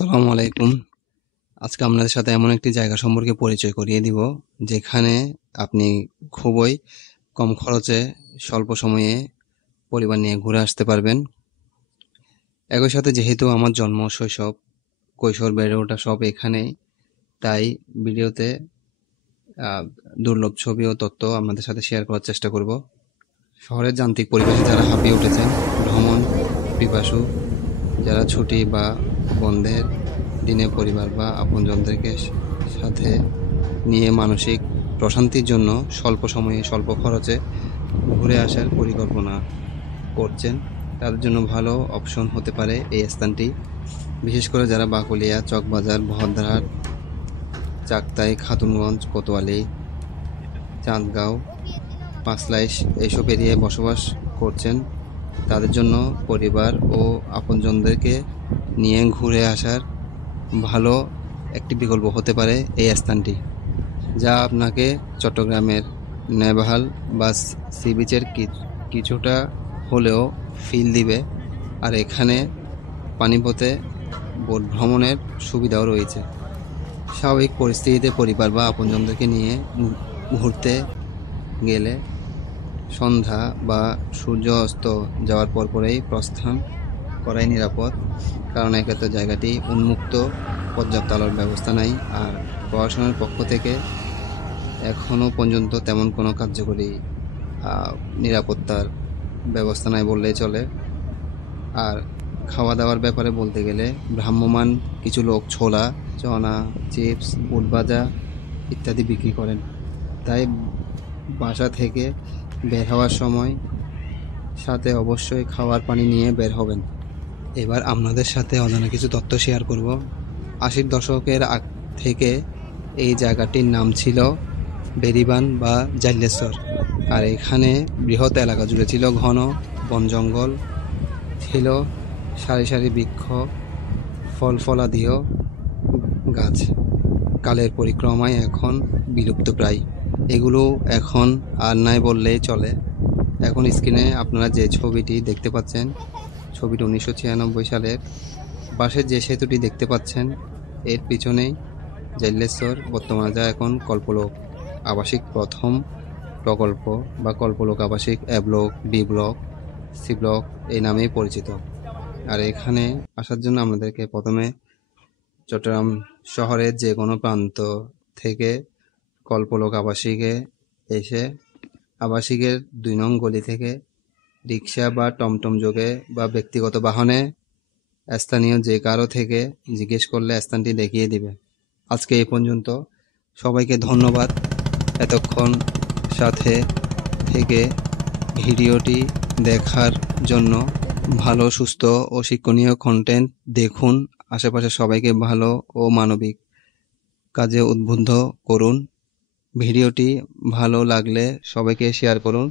আসসালামু আলাইকুম। আজকে আপনাদের সাথে এমন একটি জায়গা সম্পর্কে পরিচয় করিয়ে দিব যেখানে আপনি খুবই কম খরচে স্বল্প সময়ে পরিবার নিয়ে ঘুরে আসতে পারবেন। একই সাথে যেহেতু আমার জন্ম, শৈশব, কৈশোর, বেড়ে ওঠা সব এখানেই, তাই ভিডিওতে দুর্লভ ছবি ও তথ্য আপনাদের সাথে শেয়ার করার চেষ্টা করব। শহরের যান্ত্রিক পরিবেশে যারা হাঁপিয়ে উঠেছেন, ভ্রমণ পিপাসু যারা ছুটি বা বন্ধের দিনে পরিবার বা আপনজনদেরকে সাথে নিয়ে মানসিক প্রশান্তির জন্য স্বল্প সময়ে স্বল্প খরচে ঘুরে আসার পরিকল্পনা করছেন, তাদের জন্য ভালো অপশন হতে পারে এই স্থানটি। বিশেষ করে যারা বাকলিয়া, চকবাজার, বহদ্দারহাট, চাকতাই, খাতুনগঞ্জ, কোতোয়ালি, চাঁদগাঁও, পাঁচলাইশ এইসব এরিয়ায় বসবাস করছেন, তাদের জন্য পরিবার ও আপনজনদেরকে নিয়ে ঘুরে আসার ভালো একটি বিকল্প হতে পারে এই স্থানটি, যা আপনাকে চট্টগ্রামের নেভাল বা সি বিচের কিছুটা হলেও ফিল দিবে। আর এখানে পানিপথে বোট ভ্রমণের সুবিধাও রয়েছে। স্বাভাবিক পরিস্থিতিতে পরিবার বা আপনজনদেরকে নিয়ে ঘুরতে গেলে সন্ধ্যা বা সূর্য অস্ত যাওয়ার পরেই প্রস্থান করাই নিরাপদ, কারণ এক্ষেত্রে জায়গাটি উন্মুক্ত, পর্যাপ্ত আলোর ব্যবস্থা নাই। আর প্রশাসনের পক্ষ থেকে এখনও পর্যন্ত তেমন কোনো কার্যকরী নিরাপত্তার ব্যবস্থা নাই বললেই চলে। আর খাওয়া দাওয়ার ব্যাপারে বলতে গেলে ভ্রাম্যমাণ কিছু লোক ছোলা, চনা, চিপস, বুট ভাজা ইত্যাদি বিক্রি করেন, তাই বাসা থেকে বের হওয়ার সময় সাথে অবশ্যই খাওয়ার পানি নিয়ে বের হবেন। এবার আপনাদের সাথে অজানা কিছু তথ্য শেয়ার করব। 80 দশকের আগ থেকে এই জায়গাটির নাম ছিল বেরিবান বা জাইলেশ্বর। আর এখানে বৃহৎ এলাকা জুড়ে ছিল ঘন বন জঙ্গল, ছিল সারি সারি বৃক্ষ, ফল ফলাদিও গাছ, কালের পরিক্রমায় এখন বিলুপ্ত প্রায়। এগুলো এখন আর নাই বললেই চলে। এখন স্ক্রিনে আপনারা যে ছবিটি দেখতে পাচ্ছেন, ছবিটি 1996 সালের। পাশে যে সেতুটি দেখতে পাচ্ছেন এর পিছনেই জাইলেশ্বর, বর্তমানে যা এখন কল্পলোক আবাসিক প্রথম প্রকল্প বা কল্পলোক আবাসিক A block, B block, C block এই নামেই পরিচিত। আর এখানে আসার জন্য আমাদেরকে প্রথমে চট্টগ্রাম শহরের যে কোনো প্রান্ত থেকে কল্পলোক আবাসিকে এসে আবাসিকের 2 নং গলি থেকে রিক্সা বা টমটম যোগে বা ব্যক্তিগত বাহনে স্থানীয় যে কারো থেকে জিজ্ঞেস করলে স্থানটি দেখিয়ে দিবে। আজকে এই পর্যন্ত। সবাইকে ধন্যবাদ এতক্ষণ সাথে থেকে ভিডিওটি দেখার জন্য। ভালো, সুস্থ ও শিক্ষণীয় কন্টেন্ট দেখুন। আশেপাশে সবাইকে ভালো ও মানবিক কাজে উদ্বুদ্ধ করুন। ভিডিওটি ভালো লাগলে সবাইকে শেয়ার করুন।